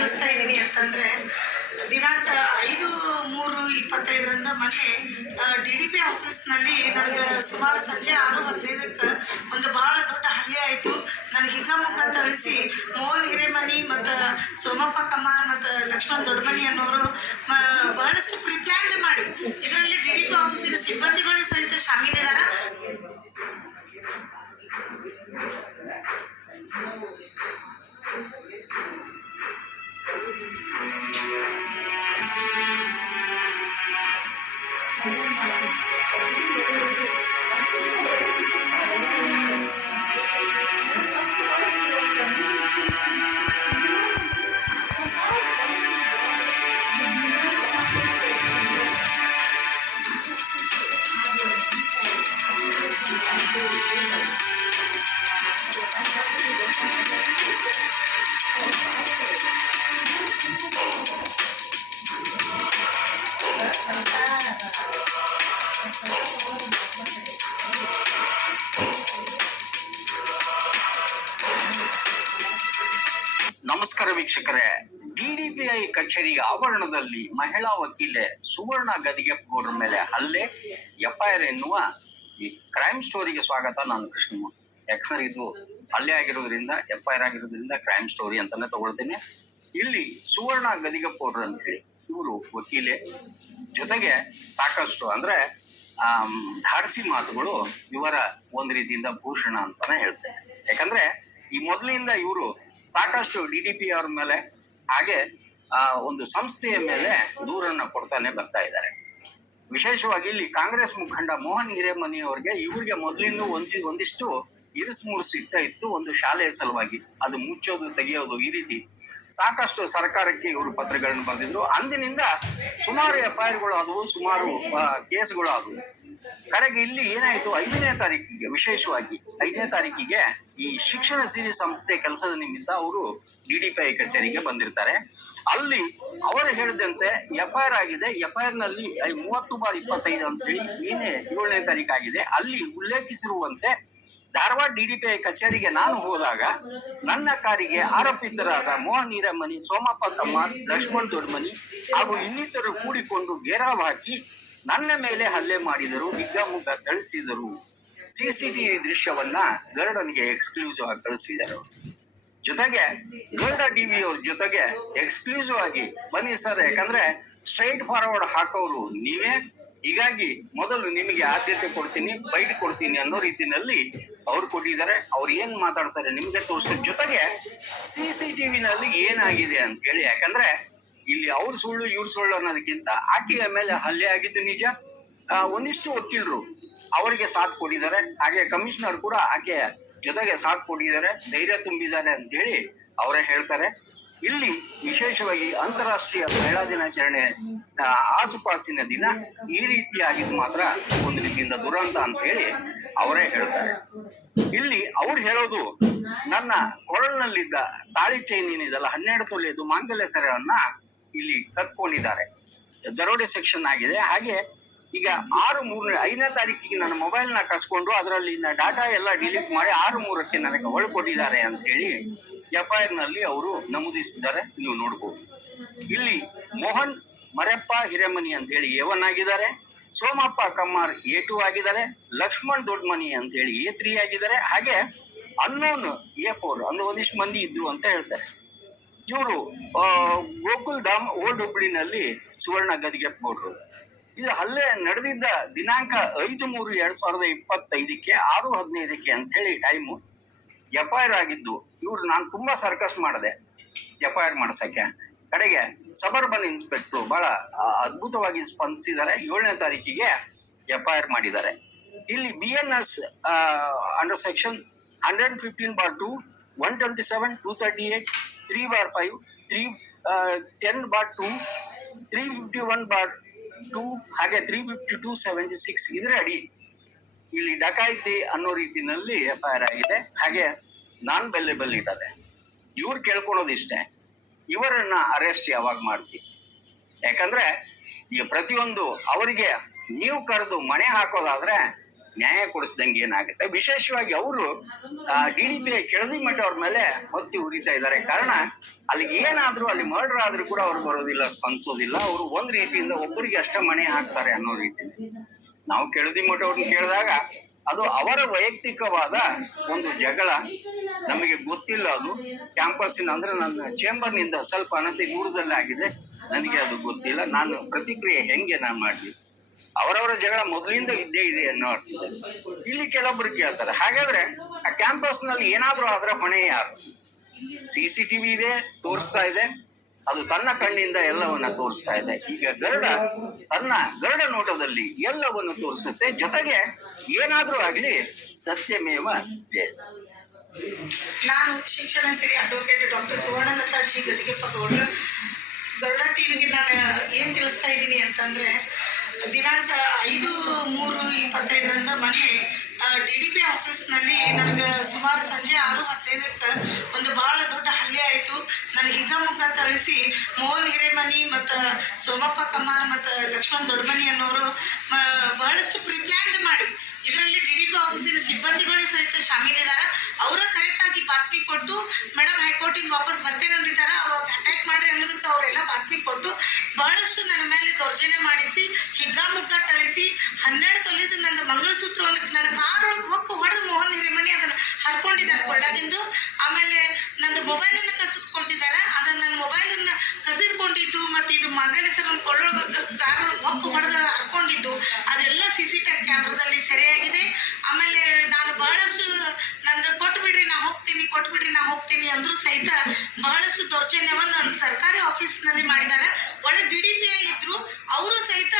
ತಿಳಿಸ್ತಾ ಇದ್ದೀನಿ ಅಂತಂದರೆ, ದಿನಾಂಕ 5/3/25 ಮನೆ DDP ಆಫೀಸ್ನಲ್ಲಿ ನನಗೆ ಸುಮಾರು ಸಂಜೆ 6:15ಕ್ಕೆ ಒಂದು ಭಾಳ ದೊಡ್ಡ ಹಲ್ಲೆ ಆಯಿತು. ನನಗೆ ಹಿಗ್ಗಾಮುಗ್ಗ ಥಳಿಸಿ ಮೋಹನ್ ಹಿರೇಮನಿ ಮತ್ತು ಸೋಮಪ್ಪ ಕಮ್ಮಾರ್ ಮತ್ತು ಲಕ್ಷ್ಮಣ್ ದೊಡ್ಡಮನಿ ಅನ್ನೋರು ಬಹಳಷ್ಟು ಪ್ರಿಪ್ಲ್ಯಾನ್ ಮಾಡಿ ಇದರಲ್ಲಿ DDP ಆಫೀಸಿನ ಸಿಬ್ಬಂದಿಗಳು ಸಹಿತ ಶಾಮೀಲಿದ್ದಾರೆ. ನಮಸ್ಕಾರ ವೀಕ್ಷಕರೇ, DDPI ಕಚೇರಿ ಆವರಣದಲ್ಲಿ ಮಹಿಳಾ ವಕೀಲೆ ಸುವರ್ಣ ಗದಿಗೆಪ್ಪಗೌಡರ ಮೇಲೆ ಹಲ್ಲೆ FIR ಎನ್ನುವ ಈ ಕ್ರೈಮ್ ಸ್ಟೋರಿಗೆ ಸ್ವಾಗತ. ನಾನು ಕೃಷ್ಣಮ್ಮ. ಯಾಕಂದ್ರೆ ಇದು ಹಲ್ಲೆ ಆಗಿರೋದ್ರಿಂದ FIR ಆಗಿರೋದ್ರಿಂದ ಕ್ರೈಮ್ ಸ್ಟೋರಿ ಅಂತಾನೆ ತಗೊಳ್ತೇನೆ. ಇಲ್ಲಿ ಸುವರ್ಣ ಗದಿಗೆಪ್ಪಗೌಡರು ಅಂತ ಹೇಳಿ ಇವರು ವಕೀಲೆ, ಜೊತೆಗೆ ಸಾಕಷ್ಟು ಅಂದ್ರೆ ಧಾಡ್ಸಿ ಮಾತುಗಳು ಇವರ ಒಂದ್ ರೀತಿಯಿಂದ ಭೂಷಣ ಅಂತಾನೆ ಹೇಳ್ತೇನೆ. ಯಾಕಂದ್ರೆ ಈ ಮೊದಲಿನಿಂದ ಇವರು ಸಾಕಷ್ಟು DDP ಅವ್ರ ಮೇಲೆ ಹಾಗೆ ಒಂದು ಸಂಸ್ಥೆಯ ಮೇಲೆ ದೂರನ್ನ ಕೊಡ್ತಾನೆ ಬರ್ತಾ ಇದ್ದಾರೆ. ವಿಶೇಷವಾಗಿ ಇಲ್ಲಿ ಕಾಂಗ್ರೆಸ್ ಮುಖಂಡ ಮೋಹನ್ ಹಿರೇಮನಿ ಅವರಿಗೆ ಇವರಿಗೆ ಮೊದಲಿಂದ ಒಂದಿಷ್ಟು ಇರಿಸು ಮುರುಸು ಇತ್ತು. ಒಂದು ಶಾಲೆಯ ಸಲುವಾಗಿ ಅದು ಮುಚ್ಚೋದು ತೆಗೆಯೋದು ಈ ರೀತಿ ಸಾಕಷ್ಟು ಸರ್ಕಾರಕ್ಕೆ ಇವರು ಪತ್ರಗಳನ್ನು ಬರೆದಿದ್ರು. ಅಂದಿನಿಂದ ಸುಮಾರು FIRಗಳು ಆದವು, ಸುಮಾರು ಕೇಸ್ಗಳು ಆದವು. ಕಡೆಗೆ ಇಲ್ಲಿ ಏನಾಯ್ತು, 5ನೇ ತಾರೀಕಿಗೆ ವಿಶೇಷವಾಗಿ 5ನೇ ತಾರೀಕಿಗೆ ಈ ಶಿಕ್ಷಣ ಸಿರಿ ಸಂಸ್ಥೆ ಕೆಲಸದ ನಿಮಿತ್ತ ಅವರು DDPI ಕಚೇರಿಗೆ ಬಂದಿರ್ತಾರೆ. ಅಲ್ಲಿ ಅವರು ಹೇಳಿದಂತೆ FIR ಆಗಿದೆ. FIR ನಲ್ಲಿ 30/25 ಅಂತ ಹೇಳಿ ಏನೇ 7ನೇ ತಾರೀಕು ಆಗಿದೆ. ಅಲ್ಲಿ ಉಲ್ಲೇಖಿಸಿರುವಂತೆ ಧಾರವಾಡ DDPI ಕಚೇರಿಗೆ ನಾನು ಹೋದಾಗ ನನ್ನ ಕಾರಿಗೆ ಆರೋಪಿತರಾದ ಮೋಹನ್ ಹಿರೇಮನಿ, ಸೋಮಪ್ಪ ಕಮ್ಮಾರ್, ಲಕ್ಷ್ಮಣ್ ದೊಡ್ಡಮನಿ ಹಾಗೂ ಇನ್ನಿತರು ಕೂಡಿಕೊಂಡು ಘೇರಾವ್ ಹಾಕಿ ನನ್ನ ಮೇಲೆ ಹಲ್ಲೆ ಮಾಡಿದರು, ಹಿಗ್ಗಾಮುಗ್ಗ ಥಳಿಸಿದರು. CCTV ದೃಶ್ಯವನ್ನ ಗರುಡನ್ಗೆ ಎಕ್ಸ್ಕ್ಲೂಸಿವ್ ಆಗಿ ಕಳಿಸಿದರು. ಜೊತೆಗೆ ಗರುಡ TV ಅವ್ರ ಜೊತೆಗೆ ಎಕ್ಸ್ಕ್ಲೂಸಿವ್ ಆಗಿ ಬನ್ನಿ ಸರ್, ಯಾಕಂದ್ರೆ ಸ್ಟ್ರೈಟ್ ಫಾರ್ವರ್ಡ್ ಹಾಕೋರು ನೀವೇ, ಹೀಗಾಗಿ ಮೊದಲು ನಿಮಗೆ ಆದ್ಯತೆ ಕೊಡ್ತೀನಿ, ಬೈಟ್ ಕೊಡ್ತೀನಿ ಅನ್ನೋ ರೀತಿನಲ್ಲಿ ಅವ್ರು ಕೊಟ್ಟಿದ್ದಾರೆ. ಅವ್ರು ಏನ್ ಮಾತಾಡ್ತಾರೆ ನಿಮ್ಗೆ ತೋರಿಸೋ ಜೊತೆಗೆ CCTV ನಲ್ಲಿ ಏನಾಗಿದೆ ಅಂತ ಹೇಳಿ. ಯಾಕಂದ್ರೆ ಇಲ್ಲಿ ಅವ್ರು ಸುಳ್ಳು ಇವ್ರು ಸುಳ್ಳು ಅನ್ನೋದಕ್ಕಿಂತ ಆಕೆಯ ಮೇಲೆ ಹಲ್ಲೆ ಆಗಿದ್ದು ನಿಜ. ಒಂದಿಷ್ಟು ವಕೀಲರು ಅವರಿಗೆ ಸಾಥ್ ಕೊಟ್ಟಿದ್ದಾರೆ, ಹಾಗೆ ಕಮಿಷನರ್ ಕೂಡ ಆಕೆ ಜೊತೆಗೆ ಸಾಥ್ ಕೊಟ್ಟಿದ್ದಾರೆ, ಧೈರ್ಯ ತುಂಬಿದ್ದಾರೆ ಅಂತ ಹೇಳಿ ಅವರೇ ಹೇಳ್ತಾರೆ. ಇಲ್ಲಿ ವಿಶೇಷವಾಗಿ ಅಂತಾರಾಷ್ಟ್ರೀಯ ಮಹಿಳಾ ದಿನಾಚರಣೆ ಆಸುಪಾಸಿನ ದಿನ ಈ ರೀತಿಯಾಗಿದ್ದು ಮಾತ್ರ ಒಂದು ರೀತಿಯಿಂದ ದುರಂತ ಅಂತ ಹೇಳಿ ಅವರೇ ಹೇಳ್ತಾರೆ. ಇಲ್ಲಿ ಅವ್ರು ಹೇಳೋದು, ನನ್ನ ಕೊರಳಿನಲ್ಲಿದ್ದ ತಾಳಿ ಚೈನ್ ಏನಿದೆಲ್ಲ 12 ತೊಲೆದು ಮಾಂಗಲ್ಯ ಸರವನ್ನ ಇಲ್ಲಿ ಕತ್ಕೊಂಡಿದ್ದಾರೆ. ದರೋಡೆ ಸೆಕ್ಷನ್ ಆಗಿದೆ. ಹಾಗೆ ಈಗ 5ನೇ ತಾರೀಕಿಗೆ ನನ್ನ ಮೊಬೈಲ್ನ ಕಸ್ಕೊಂಡು ಅದರಲ್ಲಿ ಡಾಟಾ ಎಲ್ಲ ಡಿಲೀಟ್ ಮಾಡಿ 6/3ಕ್ಕೆ ನನಗೆ ಒಳಕೊಟ್ಟಿದ್ದಾರೆ ಅಂತ ಹೇಳಿ FIR ನಲ್ಲಿ ಅವರು ನಮೂದಿಸಿದ್ದಾರೆ. ನೀವು ನೋಡ್ಬೋದು. ಇಲ್ಲಿ ಮೋಹನ್ ಮರೆಪ್ಪ ಹಿರೇಮನಿ ಅಂತ ಹೇಳಿ A1 ಆಗಿದ್ದಾರೆ, ಸೋಮಪ್ಪ ಕಮ್ಮಾರ್ A2 ಆಗಿದ್ದಾರೆ, ಲಕ್ಷ್ಮಣ್ ದೊಡ್ಡಮನಿ ಅಂತ ಹೇಳಿ A3 ಆಗಿದ್ದಾರೆ, ಹಾಗೆ ಅನ್ನೋನ್ A4 ಅಂದ್ರೆ ಒಂದಿಷ್ಟು ಮಂದಿ ಇದ್ರು ಅಂತ ಹೇಳ್ತಾರೆ. ಇವರು ಗೋಕುಲ್ ಧಾಮ್ ಓಲ್ಡ್ ಹುಬ್ಳಿನಲ್ಲಿ ಸುವರ್ಣ ಗದಿಗೆಪ್ಪಗೌಡರು. ಇದು ಹಲ್ಲೆ ನಡೆದಿದ್ದ ದಿನಾಂಕ 5/3/2025ಕ್ಕೆ 6:15 ಅಂತ ಹೇಳಿ ಟೈಮು. FIR ಆಗಿದ್ದು ಇವ್ರು ನಾನು ತುಂಬಾ ಸರ್ಕಸ್ ಮಾಡಿದೆ FIR ಮಾಡ್ಸಕ್ಕೆ. ಕಡೆಗೆ ಸಬರ್ಬನ್ ಇನ್ಸ್ಪೆಕ್ಟರ್ ಬಹಳ ಅದ್ಭುತವಾಗಿ ಸ್ಪಂದಿಸಿದ್ದಾರೆ. 7ನೇ ತಾರೀಕಿಗೆ FIR ಮಾಡಿದ್ದಾರೆ. ಇಲ್ಲಿ BNS ಅಂಡರ್ ಸೆಕ್ಷನ್ 115/2, 127, 238, 3/5, 310/2, 351/2 ಹಾಗೆ 352/76 ಇದರ ಅಡಿ ಇಲ್ಲಿ ಡಕಾಯಿತಿ ಅನ್ನೋ ರೀತಿನಲ್ಲಿ FIR ಆಗಿದೆ. ಹಾಗೆ ನಾನ್ ಬೆಲೆಬಲ್ ಇದ್ದಾರೆ. ಇವ್ರು ಕೇಳ್ಕೊಳೋದಿಷ್ಟೇ, ಇವರನ್ನ ಅರೆಸ್ಟ್ ಯಾವಾಗ ಮಾಡ್ತೀವಿ? ಯಾಕಂದ್ರೆ ಈ ಪ್ರತಿಯೊಂದು ಅವರಿಗೆ ನೀವು ಕರೆದು ಮಣೆ ಹಾಕೋದಾದ್ರೆ ನ್ಯಾಯ ಕೊಡಿಸ್ದಂಗೆ ಏನಾಗುತ್ತೆ. ವಿಶೇಷವಾಗಿ ಅವರು DDPI ಕೆಳದಿ ಮಠ ಅವ್ರ ಮೇಲೆ ಹೊತ್ತಿ ಉರಿತಾ ಇದ್ದಾರೆ. ಕಾರಣ ಅಲ್ಲಿ ಏನಾದ್ರೂ ಅಲ್ಲಿ ಮರ್ಡರ್ ಆದ್ರೂ ಕೂಡ ಅವ್ರು ಬರೋದಿಲ್ಲ, ಸ್ಪಂದಿಸೋದಿಲ್ಲ. ಅವರು ಒಂದ್ ರೀತಿಯಿಂದ ಒಬ್ಬರಿಗೆ ಅಷ್ಟೇ ಮಣೆ ಹಾಕ್ತಾರೆ ಅನ್ನೋ ರೀತಿಯಲ್ಲಿ. ನಾವು ಕೆಳದಿ ಮಠ ಅವ್ರನ್ನ ಕೇಳಿದಾಗ ಅದು ಅವರ ವೈಯಕ್ತಿಕವಾದ ಒಂದು ಜಗಳ, ನಮಗೆ ಗೊತ್ತಿಲ್ಲ. ಅದು ಕ್ಯಾಂಪಸ್ಸಿನ ಅಂದ್ರೆ ನನ್ನ ಚೇಂಬರ್ನಿಂದ ಸ್ವಲ್ಪ ಅನತಿ ದೂರದಲ್ಲಿ ಆಗಿದೆ, ನನಗೆ ಅದು ಗೊತ್ತಿಲ್ಲ. ನಾನು ಪ್ರತಿಕ್ರಿಯೆ ಹೆಂಗೆ ನಾನು ಮಾಡ್ಲಿ, ಅವರವರ ಜಗಳ ಮೊದಲಿಂದ ಇದ್ದೇ ಇದೆ ಅನ್ನೋ ಅರ್ಥದಲ್ಲಿ. ಇಲ್ಲಿ ಕೆಲವೊಬ್ರು ಕೇಳ್ತಾರೆ, ಹಾಗಾದ್ರೆ ಆ ಕ್ಯಾಂಪಸ್ ನಲ್ಲಿ ಏನಾದ್ರೂ ಆದ್ರೆ ಹೊಣೆ ಯಾರು? CCTV ಇದೆ, ತೋರಿಸ್ತಾ ಇದೆ, ಅದು ತನ್ನ ಕಣ್ಣಿಂದ ಎಲ್ಲವನ್ನ ತೋರಿಸ್ತಾ ಇದೆ. ಈಗ ಗರುಡ ನೋಟದಲ್ಲಿ ಎಲ್ಲವನ್ನು ತೋರಿಸುತ್ತೆ. ಜೊತೆಗೆ ಏನಾದ್ರೂ ಆಗ್ಲಿ ಸತ್ಯಮೇವ ಜಯ. ನಾನು ಶಿಕ್ಷಣ ಸಿರಿ ಅಡ್ವೊಕೇಟ್ ಡಾಕ್ಟರ್ ಸುವರ್ಣಲತಾ ಜಿ ಗದಿಗೆಪ್ಪ ಗೌಡ್ರು. ಗರುಡ ಟಿವಿಗೆ ನಾನು ಏನ್ ತಿಳಿಸ್ತಾ ಇದ್ದೀನಿ ಅಂತಂದ್ರೆ, ದಿನಾಂಕ 5/3/25 ಮೊನ್ನೆ DDPI ಆಫೀಸ್ನಲ್ಲಿ ನನಗೆ ಸುಮಾರು ಸಂಜೆ 6:15 ಒಂದು ಬಹಳ ದೊಡ್ಡ ಹಲ್ಲೆ ಆಯಿತು. ನನಗೆ ಹಿಗ್ಗಾಮುಗ್ಗ ಥಳಿಸಿ ಮೋಹನ್ ಹಿರೇಮನಿ ಮತ್ತು ಸೋಮಪ್ಪ ಕಮ್ಮಾರ್ ಮತ್ತು ಲಕ್ಷ್ಮಣ್ ದೊಡ್ಡಮನಿ ಅನ್ನೋರು ಬಹಳಷ್ಟು ಪ್ರಿಪ್ಲಾನ್ ಮಾಡಿ, ಇದರಲ್ಲಿ DDPI ಆಫೀಸಿನ ಸಿಬ್ಬಂದಿಗಳು ಸಹಿತ ಶಾಮೀಲಿದ್ದಾರೆ. ಅವರ ಕರೆಕ್ಟಾಗಿ ಬಾತ್ಮಿ ಕೊಟ್ಟು ಮೇಡಮ್ ಹೈಕೋರ್ಟಿಗೆ ವಾಪಸ್ ಬರ್ತೇನೆ ಅಂದಿದ್ದಾರೆ. ಅವಾಗ ಅಟ್ಯಾಕ್ ಮಾಡ್ರಿ ಅನ್ನೋದಕ್ಕೆ ಅವರೆಲ್ಲ ಬಾತ್ಮಿ ಕೊಟ್ಟು ಬಹಳಷ್ಟು ನನ್ನ ಮೇಲೆ ದೌರ್ಜನ್ಯ ಮಾಡಿಸಿ, ಹಿಗ್ಗಾಮುಗ್ಗ ಥಳಿಸಿ 12 ತೊಲೆದು ನನ್ನ ಮಂಗಳಸೂತ್ರವನ್ನು ನನ್ನ ಕಾರೊಳಗೆ ಹೊಕ್ಕು ಹೊಡೆದು ಮೋಹನ್ ಹಿರೇಮನಿ ಅದನ್ನು ಹರ್ಕೊಂಡಿದ್ದಾರೆ ಕೊಳ್ಳಾಗಿಂದು. ಆಮೇಲೆ ನನ್ನ ಮೊಬೈಲನ್ನು ಕಸಿದುಕೊಂಡಿದ್ದಾರೆ. ಅದನ್ನು ನನ್ನ ಮೊಬೈಲನ್ನು ಕಸಿದುಕೊಂಡಿದ್ದು ಮತ್ತು ಇದು ಮಗನ ಹೆಸರನ್ನು ಕೊಳ್ಳೊಳಗೆ ಕಾರೊಳಗೆ ಹೊಕ್ಕು ಹೊಡೆದು ಹರ್ಕೊಂಡಿದ್ದು ಅದೆಲ್ಲ CCTV ಕ್ಯಾಮ್ರಾದಲ್ಲಿ ಸೆರೆಯಾಗಿದೆ. ಆಮೇಲೆ ನಾನು ಬಹಳಷ್ಟು ನಂದು ಕೊಟ್ಬಿಡ್ರಿ ನಾ ಹೋಗ್ತೀನಿ ಅಂದ್ರೂ ಸಹಿತ ಬಹಳಷ್ಟು ದೌರ್ಜನ್ಯವನ್ನು ಸರ್ಕಾರಿ ಆಫೀಸ್ನಲ್ಲಿ ಮಾಡಿದ್ದಾರೆ. ಒಳ್ಳೆ DDPI ಇದ್ರು ಅವರು ಸಹಿತ